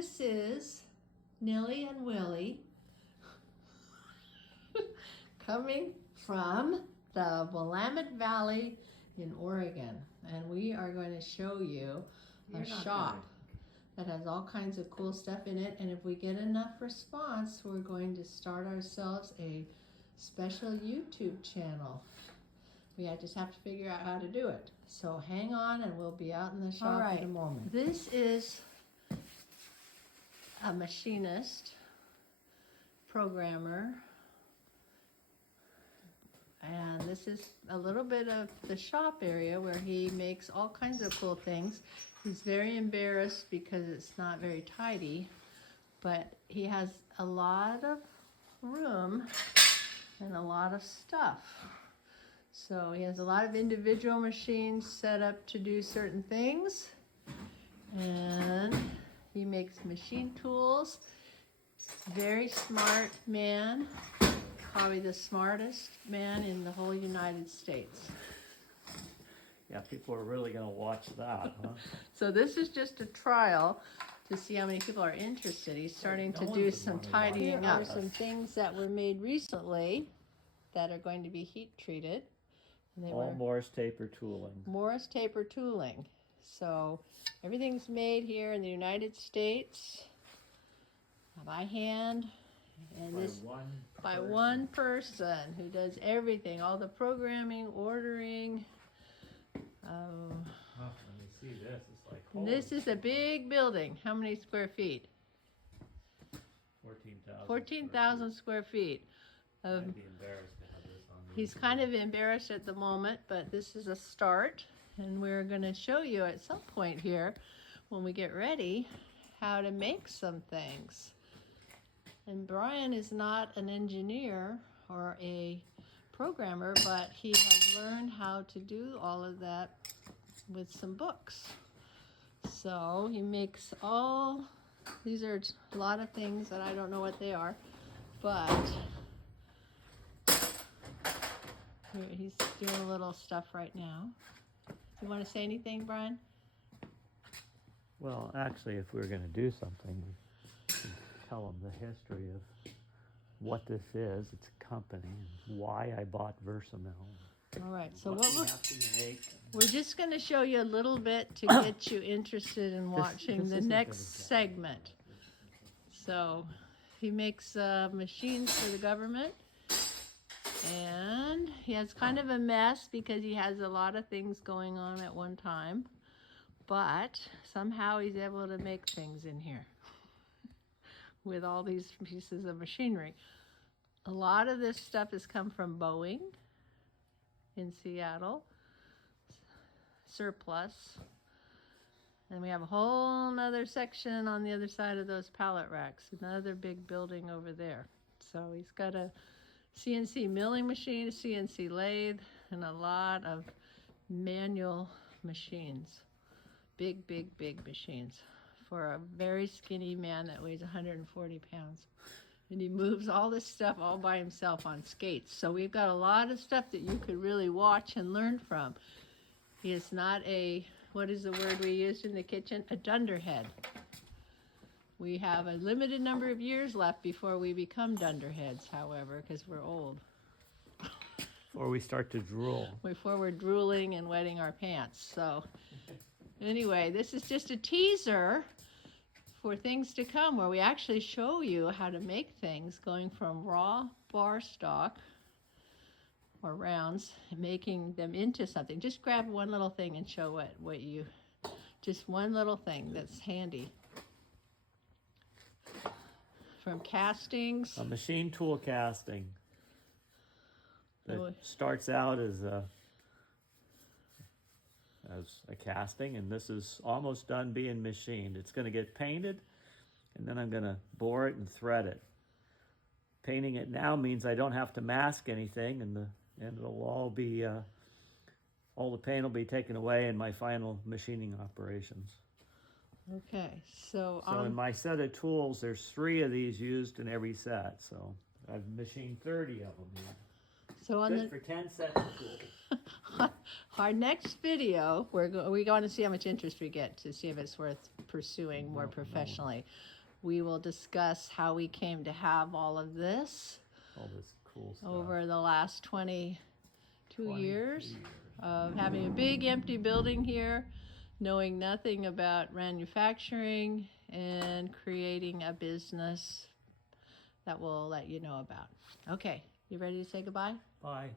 This is Nilly and Willie coming from the Willamette Valley in Oregon, and we are going to show you a shop that has all kinds of cool stuff in it, and if we get enough response, we're going to start ourselves a special YouTube channel. We just have to figure out how to do it. So hang on, and we'll be out in the shop in a moment. This is a machinist, programmer, and this is a little bit of the shop area where he makes all kinds of cool things. He's very embarrassed because it's not very tidy, but he has a lot of room and a lot of stuff. So he has a lot of individual machines set up to do certain things, and he makes machine tools. Very smart man, probably the smartest man in the whole United States. Yeah, people are really going to watch that, huh? So this is just a trial to see how many people are interested. He's starting to do some tidying up. Here are some things that were made recently that are going to be heat treated. And they all Morris taper tooling. Morris taper tooling. So everything's made here in the United States by hand, and by one person who does everything, all the programming, ordering. Let me see this. It's like This is a big building. How many square feet? 14,000. 14,000 square feet. I'd be embarrassed to have this on. He's kind of embarrassed at the moment, but this is a start, and we're going to show you at some point here, when we get ready, how to make some things. And Brian is not an engineer or a programmer, but he has learned how to do all of that with some books. So he makes these are a lot of things that I don't know what they are, but here, he's doing a little stuff right now. Do you want to say anything, Brian? Well, actually, if we were going to do something, we could tell them the history of what this is, its a company, and why I bought Versamil. All right, so we're just going to show you a little bit to get you interested in watching the next segment. So he makes machines for the government, and he has kind of a mess because he has a lot of things going on at one time, but somehow he's able to make things in here with all these pieces of machinery. A lot of this stuff has come from Boeing in Seattle, surplus. And we have a whole nother section on the other side of those pallet racks, another big building over there. So he's got a CNC milling machine, a CNC lathe, and a lot of manual machines. Big, big, big machines for a very skinny man that weighs 140 pounds. And he moves all this stuff all by himself on skates. So we've got a lot of stuff that you could really watch and learn from. He is not a, what is the word we used in the kitchen? A dunderhead. We have a limited number of years left before we become dunderheads, however, because we're old. Before we start to drool. Before we're drooling and wetting our pants. So anyway, this is just a teaser for things to come, where we actually show you how to make things, going from raw bar stock or rounds and making them into something. Just grab one little thing and show just one little thing that's handy. From castings. A machine tool casting that starts out as a casting, and this is almost done being machined. It's going to get painted, and then I'm going to bore it and thread it. Painting it now means I don't have to mask anything, and it'll all be all the paint will be taken away in my final machining operations. Okay, so in my set of tools, there's 3 of these used in every set, so I've machined 30 of them here. So Good for 10 sets of tools. Our next video, we're going to see how much interest we get to see if it's worth pursuing more professionally. We will discuss how we came to have all of this All this cool stuff. over the last 22 years of having a big empty building here, knowing nothing about manufacturing, and creating a business that we'll let you know about. Okay, you ready to say goodbye? Bye.